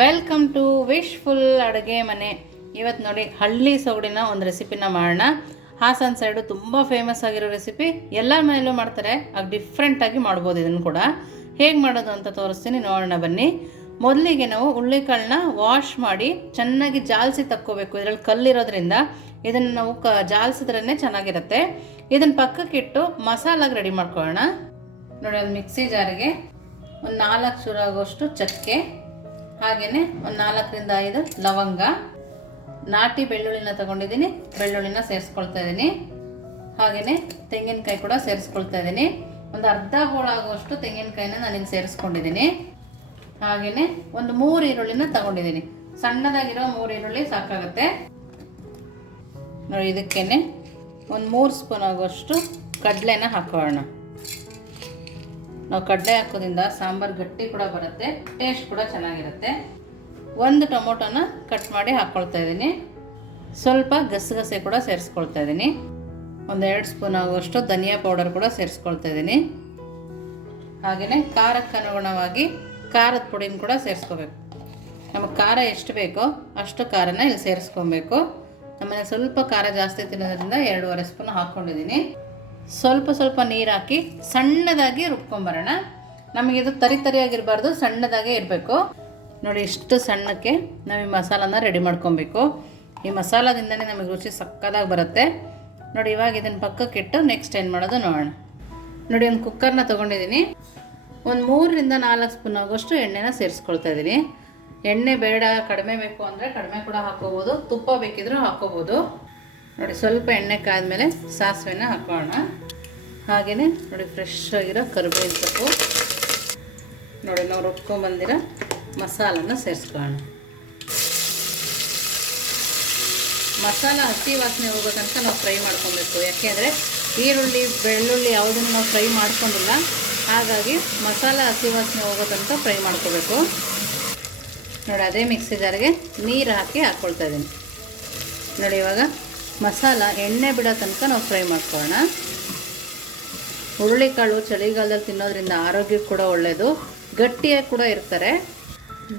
Welcome to wishful ಅಡುಗೆ ಮನೆ. ಇವತ್ತು ನೋಡಿ ಹಳ್ಳಿ ಸೊಗಡಿನ ಒಂದು ರೆಸಿಪಿನ ಮಾಡೋಣ. ಹಾಸನ್ ಸೈಡು ತುಂಬ ಫೇಮಸ್ ಆಗಿರೋ ರೆಸಿಪಿ ಎಲ್ಲರ ಮನೆಯಲ್ಲೂ ಮಾಡ್ತಾರೆ, ಆಗ ಡಿಫ್ರೆಂಟಾಗಿ ಮಾಡ್ಬೋದು ಇದನ್ನು ಕೂಡ. ಹೇಗೆ ಮಾಡೋದು ಅಂತ ತೋರಿಸ್ತೀನಿ, ನೋಡೋಣ ಬನ್ನಿ. ಮೊದಲಿಗೆ ನಾವು ಹುಳ್ಳಿಕಾಳನ್ನ ವಾಶ್ ಮಾಡಿ ಚೆನ್ನಾಗಿ ಜಾಲಿಸಿ ತಕ್ಕೋಬೇಕು. ಇದರಲ್ಲಿ ಕಲ್ಲಿರೋದ್ರಿಂದ ಇದನ್ನು ನಾವು ಕ ಜಾಲಿಸಿದ್ರೇ ಚೆನ್ನಾಗಿರುತ್ತೆ. ಇದನ್ನು ಪಕ್ಕಕ್ಕಿಟ್ಟು ಮಸಾಲಾಗೆ ರೆಡಿ ಮಾಡ್ಕೊಳ್ಳೋಣ. ನೋಡಿ ಒಂದು ಮಿಕ್ಸಿ ಜಾರಿಗೆ ಒಂದು ನಾಲ್ಕು ಚೂರು ಆಗೋಷ್ಟು ಚಕ್ಕೆ. ಹಾಗೆಯೇ ಒಂದು ನಾಲ್ಕರಿಂದ ಐದು ಲವಂಗ. ನಾಟಿ ಬೆಳ್ಳುಳ್ಳಿನ ತಗೊಂಡಿದ್ದೀನಿ, ಬೆಳ್ಳುಳ್ಳಿನ ಸೇರಿಸ್ಕೊಳ್ತಾ ಇದ್ದೀನಿ. ಹಾಗೆಯೇ ತೆಂಗಿನಕಾಯಿ ಕೂಡ ಸೇರಿಸ್ಕೊಳ್ತಾ ಇದ್ದೀನಿ. ಒಂದು ಅರ್ಧ ಹೋಳಾಗುವಷ್ಟು ತೆಂಗಿನಕಾಯಿನ ನಾನಿಲ್ಲಿ ಸೇರಿಸ್ಕೊಂಡಿದ್ದೀನಿ. ಹಾಗೆಯೇ ಒಂದು ಮೂರು ಈರುಳ್ಳಿನ ತಗೊಂಡಿದ್ದೀನಿ. ಸಣ್ಣದಾಗಿರೋ ಮೂರು ಈರುಳ್ಳಿ ಸಾಕಾಗುತ್ತೆ. ನೋಡಿ, ಇದಕ್ಕೇನೆ ಒಂದು ಮೂರು ಸ್ಪೂನ್ ಆಗುವಷ್ಟು ಕಡಲೆನ ಹಾಕೋಣ. ನಾವು ಕಡಲೆ ಹಾಕೋದ್ರಿಂದ ಸಾಂಬಾರು ಗಟ್ಟಿ ಕೂಡ ಬರುತ್ತೆ ಟೇಸ್ಟ್ ಕೂಡ ಚೆನ್ನಾಗಿರುತ್ತೆ. ಒಂದು ಟೊಮೊಟೊನ ಕಟ್ ಮಾಡಿ ಹಾಕ್ಕೊಳ್ತಾ ಇದ್ದೀನಿ. ಸ್ವಲ್ಪ ಗಸಗಸೆ ಕೂಡ ಸೇರಿಸ್ಕೊಳ್ತಾ ಇದ್ದೀನಿ. ಒಂದು ಎರಡು ಸ್ಪೂನ್ ಆಗುವಷ್ಟು ಧನಿಯಾ ಪೌಡರ್ ಕೂಡ ಸೇರಿಸ್ಕೊಳ್ತಾ ಇದ್ದೀನಿ. ಹಾಗೆಯೇ ಖಾರಕ್ಕೆ ಅನುಗುಣವಾಗಿ ಖಾರದ ಪುಡಿನ ಕೂಡ ಸೇರಿಸ್ಕೋಬೇಕು. ನಮಗೆ ಖಾರ ಎಷ್ಟು ಬೇಕೋ ಅಷ್ಟು ಖಾರನ ಇಲ್ಲಿ ಸೇರಿಸ್ಕೊಬೇಕು. ನಮ್ಮನೆ ಸ್ವಲ್ಪ ಖಾರ ಜಾಸ್ತಿ ತಿನ್ನೋದ್ರಿಂದ ಎರಡೂವರೆ ಸ್ಪೂನ್ ಹಾಕ್ಕೊಂಡಿದ್ದೀನಿ ಸ್ವಲ್ಪ ಸ್ವಲ್ಪ ನೀರು ಹಾಕಿ ಸಣ್ಣದಾಗಿ ರುಬ್ಕೊಂಬರೋಣ. ನಮಗಿದು ತರಿ ತರಿಯಾಗಿರಬಾರ್ದು, ಸಣ್ಣದಾಗೇ ಇರಬೇಕು. ನೋಡಿ, ಇಷ್ಟು ಸಣ್ಣಕ್ಕೆ ನಾವು ಈ ಮಸಾಲಾನ ರೆಡಿ ಮಾಡ್ಕೊಬೇಕು. ಈ ಮಸಾಲದಿಂದನೇ ನಮಗೆ ರುಚಿ ಸಕ್ಕದಾಗಿ ಬರುತ್ತೆ. ನೋಡಿ, ಇವಾಗ ಇದನ್ನು ಪಕ್ಕಕ್ಕಿಟ್ಟು ನೆಕ್ಸ್ಟ್ ಏನು ಮಾಡೋದು ನೋಡೋಣ. ನೋಡಿ, ಒಂದು ಕುಕ್ಕರ್ನ ತೊಗೊಂಡಿದ್ದೀನಿ ಒಂದು ಮೂರರಿಂದ ನಾಲ್ಕು ಸ್ಪೂನ್ ಆಗೋಷ್ಟು ಎಣ್ಣೆನ ಸೇರಿಸ್ಕೊಳ್ತಾ ಇದ್ದೀನಿ ಎಣ್ಣೆ ಬೇಡ, ಕಡಿಮೆ ಬೇಕು ಅಂದರೆ ಕಡಿಮೆ ಕೂಡ ಹಾಕೋಬೋದು ತುಪ್ಪ ಬೇಕಿದ್ರೂ ಹಾಕೋಬೋದು ನೋಡಿ, ಸ್ವಲ್ಪ ಎಣ್ಣೆ ಕಾದ್ಮೇಲೆ ಸಾಸಿವೆನ ಹಾಕೋಣ. ಹಾಗೆಯೇ ನೋಡಿ ಫ್ರೆಶ್ ಆಗಿರೋ ಕರಿಬೇವಿನ ಸೊಪ್ಪು. ನೋಡಿ, ನಾವು ರುಬ್ಕೊಂಬಂದಿರೋ ಮಸಾಲನ ಸೇರಿಸ್ಕೊಳ್ಳೋಣ. ಮಸಾಲ ಹಸಿ ವಾಸನೆ ಹೋಗೋ ತನಕ ನಾವು ಫ್ರೈ ಮಾಡ್ಕೊಬೇಕು. ಯಾಕೆಂದರೆ ಈರುಳ್ಳಿ, ಬೆಳ್ಳುಳ್ಳಿ ಯಾವುದನ್ನು ನಾವು ಫ್ರೈ ಮಾಡ್ಕೊಂಡಿಲ್ಲ. ಹಾಗಾಗಿ ಮಸಾಲ ಹಸಿ ವಾಸನೆ ಹೋಗೋ ತನಕ ಫ್ರೈ ಮಾಡ್ಕೋಬೇಕು. ನೋಡಿ, ಅದೇ ಮಿಕ್ಸಿ ಜಾರಿಗೆ ನೀರು ಹಾಕಿ ಹಾಕ್ಕೊಳ್ತಾ ಇದ್ದೀನಿ ನೋಡಿ, ಇವಾಗ ಮಸಾಲ ಎಣ್ಣೆ ಬಿಡೋ ತನಕ ನಾವು ಫ್ರೈ ಮಾಡ್ಕೊಳ್ಳೋಣ. ಹುರುಳಿಕಾಳು ಚಳಿಗಾಲದಲ್ಲಿ ತಿನ್ನೋದ್ರಿಂದ ಆರೋಗ್ಯಕ್ಕೆ ಕೂಡ ಒಳ್ಳೆಯದು ಗಟ್ಟಿಯಾಗಿ ಕೂಡ ಇರ್ತಾರೆ.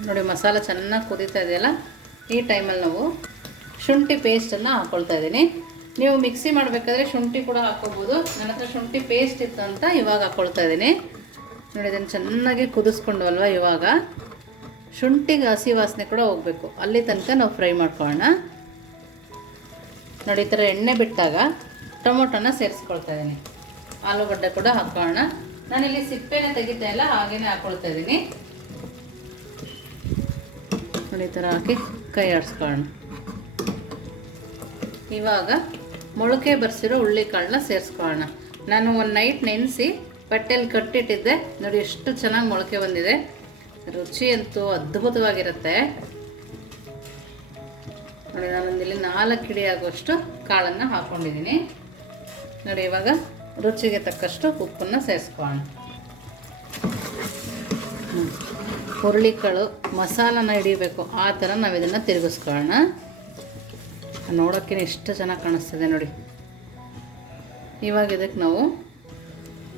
ನೋಡಿ, ಮಸಾಲ ಚೆನ್ನಾಗಿ ಕುದೀತಾ ಇದೆಯಲ್ಲ? ಈ ಟೈಮಲ್ಲಿ ನಾವು ಶುಂಠಿ ಪೇಸ್ಟನ್ನು ಹಾಕ್ಕೊಳ್ತಾ ಇದ್ದೀನಿ. ನೀವು ಮಿಕ್ಸಿ ಮಾಡಬೇಕಾದ್ರೆ ಶುಂಠಿ ಕೂಡ ಹಾಕ್ಕೋಬೋದು ನನ್ನ ಹತ್ರ ಶುಂಠಿ ಪೇಸ್ಟ್ ಇತ್ತು ಅಂತ ಇವಾಗ ಹಾಕ್ಕೊಳ್ತಾ ಇದ್ದೀನಿ. ನೋಡಿ, ಇದನ್ನು ಚೆನ್ನಾಗಿ ಕುದಿಸ್ಕೊಂಡ್ವಲ್ವ ಇವಾಗ? ಶುಂಠಿಗೆ ಹಸಿ ವಾಸನೆ ಕೂಡ ಹೋಗಬೇಕು. ಅಲ್ಲಿ ತನಕ ನಾವು ಫ್ರೈ ಮಾಡ್ಕೊಳ್ಳೋಣ. ನೋಡಿ, ಈ ಥರ ಎಣ್ಣೆ ಬಿಟ್ಟಾಗ ಟೊಮೊಟೊನ ಸೇರಿಸ್ಕೊಳ್ತಾ ಇದ್ದೀನಿ ಆಲೂಗಡ್ಡೆ ಕೂಡ ಹಾಕೋಣ. ನಾನಿಲ್ಲಿ ಸಿಪ್ಪೆನ ತೆಗಿತಾ ಇಲ್ಲ, ಹಾಗೇನೆ ಹಾಕೊಳ್ತಾ ಇದ್ದೀನಿ ನೋಡಿ, ಈ ಥರ ಹಾಕಿ ಕೈ ಆಡಿಸ್ಕೊಳ್ಳೋಣ. ಇವಾಗ ಮೊಳಕೆ ಬರ್ಸಿರೋ ಹುಳ್ಳಿಕಾಳನ್ನ ಸೇರಿಸ್ಕೊಳ್ಳೋಣ. ನಾನು ಒಂದು ನೈಟ್ ನೆನೆಸಿ ಬಟ್ಟೆಯಲ್ಲಿ ಕಟ್ಟಿಟ್ಟಿದ್ದೆ. ನೋಡಿ, ಎಷ್ಟು ಚೆನ್ನಾಗಿ ಮೊಳಕೆ ಬಂದಿದೆ. ರುಚಿ ಅಂತೂ ಅದ್ಭುತವಾಗಿರುತ್ತೆ. ನೋಡಿ ನಾನೊಂದಿಲ್ಲಿ ನಾಲ್ಕು ಹಿಡಿ ಆಗುವಷ್ಟು ಕಾಳನ್ನು ಹಾಕ್ಕೊಂಡಿದ್ದೀನಿ ನೋಡಿ, ಇವಾಗ ರುಚಿಗೆ ತಕ್ಕಷ್ಟು ಉಪ್ಪನ್ನು ಸೇರಿಸ್ಕೊಳ್ಳೋಣ. ಹುರುಳಿಕಾಳು ಮಸಾಲನ ಹಿಡಿಬೇಕು, ಆ ಥರ ನಾವು ಇದನ್ನು ತಿರುಗಿಸ್ಕೊಳ್ಳೋಣ. ನೋಡೋಕ್ಕೆ ಎಷ್ಟು ಚೆನ್ನಾಗಿ ಕಾಣಿಸ್ತದೆ ನೋಡಿ. ಇವಾಗ ಇದಕ್ಕೆ ನಾವು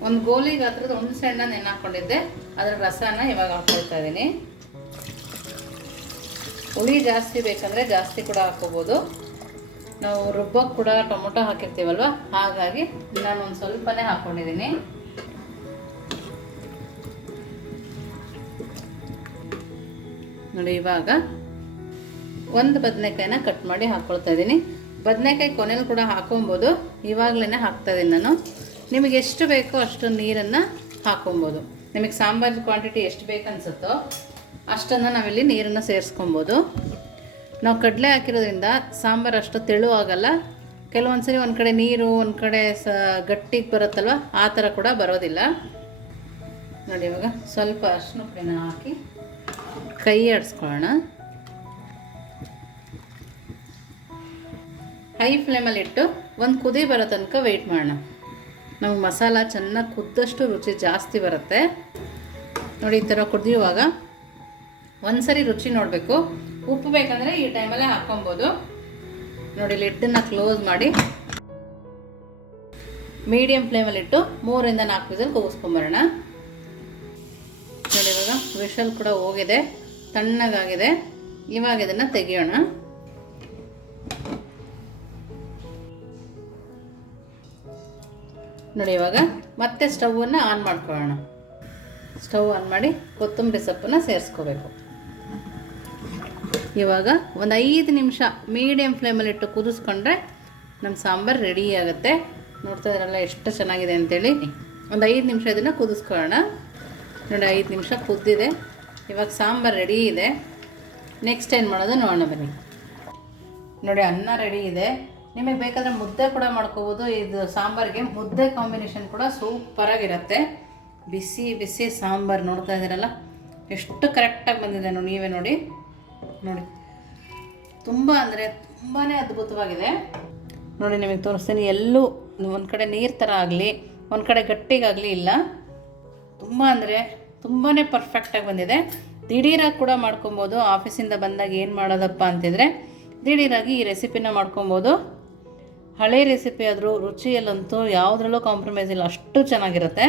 ಒಂದು ಗೋಲಿ ಗಾತ್ರದ ಹುಣಸೆ ಹಣ್ಣ ನೆನೆ ಹಾಕ್ಕೊಂಡಿದ್ದೆ ಅದರ ರಸನ ಇವಾಗ ಹಾಕ್ಕೊಳ್ತಾ ಇದ್ದೀನಿ. ಹುಳಿ ಜಾಸ್ತಿ ಬೇಕಂದರೆ ಜಾಸ್ತಿ ಕೂಡ ಹಾಕೋಬೋದು ನಾವು ರುಬ್ಬಕ್ಕೆ ಕೂಡ ಟೊಮೊಟೊ ಹಾಕಿರ್ತೀವಲ್ವ? ಹಾಗಾಗಿ ನಾನು ಒಂದು ಸ್ವಲ್ಪನೇ ಹಾಕ್ಕೊಂಡಿದ್ದೀನಿ ನೋಡಿ ಇವಾಗ ಒಂದು ಬದನೆಕಾಯಿನ ಕಟ್ ಮಾಡಿ ಹಾಕ್ಕೊಳ್ತಾ ಇದ್ದೀನಿ. ಬದನೆಕಾಯಿ ಕೊನೆಯಲ್ಲಿ ಕೂಡ ಹಾಕೊಬೋದು ಇವಾಗಲೇ ಹಾಕ್ತಾ ಇದ್ದೀನಿ ನಾನು. ನಿಮಗೆ ಎಷ್ಟು ಬೇಕೋ ಅಷ್ಟು ನೀರನ್ನು ಹಾಕೊಬೋದು ನಿಮಗೆ ಸಾಂಬಾರು ಕ್ವಾಂಟಿಟಿ ಎಷ್ಟು ಬೇಕನ್ಸುತ್ತೋ ಅಷ್ಟನ್ನು ನಾವಿಲ್ಲಿ ನೀರನ್ನು ಸೇರಿಸ್ಕೊಬೋದು. ನಾವು ಕಡಲೆ ಹಾಕಿರೋದ್ರಿಂದ ಸಾಂಬಾರು ಅಷ್ಟು ತೆಳು ಆಗಲ್ಲ. ಕೆಲವೊಂದು ಸರಿ ಒಂದು ಕಡೆ ನೀರು, ಒಂದು ಕಡೆ ಸ ಗಟ್ಟಿಗೆ ಬರುತ್ತಲ್ವ, ಆ ಥರ ಕೂಡ ಬರೋದಿಲ್ಲ. ನೋಡಿ ಇವಾಗ ಸ್ವಲ್ಪ ಅರಿಶಿನ ಪುಡಿನ ಹಾಕಿ ಕೈ ಆಡಿಸ್ಕೊಳ್ಳೋಣ. ಹೈ ಫ್ಲೇಮಲ್ಲಿಟ್ಟು ಒಂದು ಕುದಿ ಬರೋ ತನಕ ವೆಯ್ಟ್ ಮಾಡೋಣ. ನಮಗೆ ಮಸಾಲ ಚೆನ್ನಾಗಿ ಕುದ್ದಷ್ಟು ರುಚಿ ಜಾಸ್ತಿ ಬರುತ್ತೆ. ನೋಡಿ ಈ ಥರ ಕುದಿಯುವಾಗ ಒಂದು ಸರಿ ರುಚಿ ನೋಡಬೇಕು. ಉಪ್ಪು ಬೇಕಂದರೆ ಈ ಟೈಮಲ್ಲೇ ಹಾಕ್ಕೊಬೋದು. ನೋಡಿ ಲಿಡ್ಡನ್ನು ಕ್ಲೋಸ್ ಮಾಡಿ. ಮೀಡಿಯಮ್ ಫ್ಲೇಮಲ್ಲಿಟ್ಟು ಮೂರಿಂದ ನಾಲ್ಕು ವಿಸಲ್ ಕೂಗಿಸ್ಕೊಂಬರೋಣ. ನೋಡಿ, ಇವಾಗ ವಿಷಲ್ ಕೂಡ ಹೋಗಿದೆ. ತಣ್ಣಗಾಗಿದೆ. ಇವಾಗ ಇದನ್ನು ತೆಗಿಯೋಣ. ನೋಡಿ, ಇವಾಗ ಮತ್ತೆ ಸ್ಟವನ್ನು ಆನ್ ಮಾಡ್ಕೊಳ್ಳೋಣ. ಸ್ಟವ್ ಆನ್ ಮಾಡಿ ಕೊತ್ತಂಬರಿ ಸೊಪ್ಪನ್ನು ಸೇರಿಸ್ಕೋಬೇಕು. ಇವಾಗ ಒಂದು ಐದು ನಿಮಿಷ ಮೀಡಿಯಮ್ ಫ್ಲೇಮಲ್ಲಿ ಇಟ್ಟು ಕುದಿಸ್ಕೊಂಡ್ರೆ ನಮ್ಮ ಸಾಂಬಾರು ರೆಡಿ ಆಗುತ್ತೆ. ನೋಡ್ತಾ ಇದ್ರಲ್ಲ ಎಷ್ಟು ಚೆನ್ನಾಗಿದೆ ಅಂತೇಳಿ. ಒಂದು ಐದು ನಿಮಿಷ ಇದನ್ನು ಕುದಿಸ್ಕೊಳ್ಳೋಣ. ನೋಡಿ, ಐದು ನಿಮಿಷ ಕುದ್ದಿದೆ. ಇವಾಗ ಸಾಂಬಾರು ರೆಡಿ ಇದೆ. ನೆಕ್ಸ್ಟ್ ಏನು ಮಾಡೋದು ನೋಡೋಣ ಬನ್ನಿ. ನೋಡಿ, ಅನ್ನ ರೆಡಿ ಇದೆ. ನಿಮಗೆ ಬೇಕಾದರೆ ಮುದ್ದೆ ಕೂಡ ಮಾಡ್ಕೋಬೋದು. ಇದು ಸಾಂಬಾರಿಗೆ ಮುದ್ದೆ ಕಾಂಬಿನೇಷನ್ ಕೂಡ ಸೂಪರಾಗಿರುತ್ತೆ ಬಿಸಿ ಬಿಸಿ ಸಾಂಬಾರು ನೋಡ್ತಾ ಇದ್ದೀರಲ್ಲ? ಎಷ್ಟು ಕರೆಕ್ಟಾಗಿ ಬಂದಿದೆ ನೋಡಿ, ನೀವೇ ನೋಡಿ. ನೋಡಿ. ತುಂಬ ಅಂದರೆ ತುಂಬಾ ಅದ್ಭುತವಾಗಿದೆ. ನೋಡಿ ನಿಮಗೆ ತೋರಿಸ್ತೀನಿ, ಎಲ್ಲೂ ಒಂದು ಕಡೆ ನೀರು ಥರ ಆಗಲಿ, ಒಂದು ಕಡೆ ಗಟ್ಟಿಗಾಗಲಿ ಇಲ್ಲ. ತುಂಬ ಅಂದರೆ ತುಂಬಾ ಪರ್ಫೆಕ್ಟಾಗಿ ಬಂದಿದೆ. ದಿಢೀರಾಗಿ ಕೂಡ ಮಾಡ್ಕೊಬೋದು. ಆಫೀಸಿಂದ ಬಂದಾಗ ಏನು ಮಾಡೋದಪ್ಪ ಅಂತಿದ್ರೆ ದಿಢೀರಾಗಿ ಈ ರೆಸಿಪಿನ ಮಾಡ್ಕೊಬೋದು. ಹಳೆ ರೆಸಿಪಿ ಆದರೂ ರುಚಿಯಲ್ಲಂತೂ ಯಾವುದ್ರಲ್ಲೂ ಕಾಂಪ್ರಮೈಸ್ ಇಲ್ಲ, ಅಷ್ಟು ಚೆನ್ನಾಗಿರುತ್ತೆ.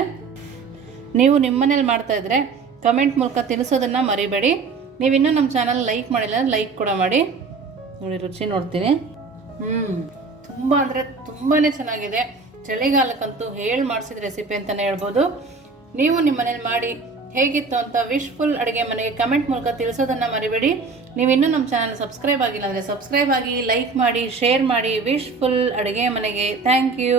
ನೀವು ನಿಮ್ಮನೇಲಿ ಮಾಡ್ತಾ ಇದ್ರೆ ಕಮೆಂಟ್ ಮೂಲಕ ತಿಳಿಸೋದನ್ನು ಮರಿಬೇಡಿ. ನೀವು ಇನ್ನೂ ನಮ್ಮ ಚಾನಲ್ ಲೈಕ್ ಮಾಡಿಲ್ಲ ಲೈಕ್ ಕೂಡ ಮಾಡಿ. ನೋಡಿ, ರುಚಿ ನೋಡ್ತೀನಿ. ಹ್ಞೂ ತುಂಬ ಅಂದರೆ ತುಂಬಾ ಚೆನ್ನಾಗಿದೆ. ಚಳಿಗಾಲಕ್ಕಂತೂ ಹೇಳಿ ಮಾಡಿಸಿದ ರೆಸಿಪಿ ಅಂತಲೇ ಹೇಳ್ಬೋದು. ನೀವು ನಿಮ್ಮ ಮನೇಲಿ ಮಾಡಿ ಹೇಗಿತ್ತು ಅಂತ ವಿಶ್ಫುಲ್ ಅಡುಗೆ ಮನೆಗೆ ಕಮೆಂಟ್ ಮೂಲಕ ತಿಳಿಸೋದನ್ನು ಮರಿಬೇಡಿ. ನೀವು ಇನ್ನೂ ನಮ್ಮ ಚಾನಲ್ ಸಬ್ಸ್ಕ್ರೈಬ್ ಆಗಿಲ್ಲ ಅಂದರೆ ಸಬ್ಸ್ಕ್ರೈಬ್ ಆಗಿ ಲೈಕ್ ಮಾಡಿ ಶೇರ್ ಮಾಡಿ ವಿಶ್ಫುಲ್ ಅಡುಗೆ ಮನೆಗೆ. Thank you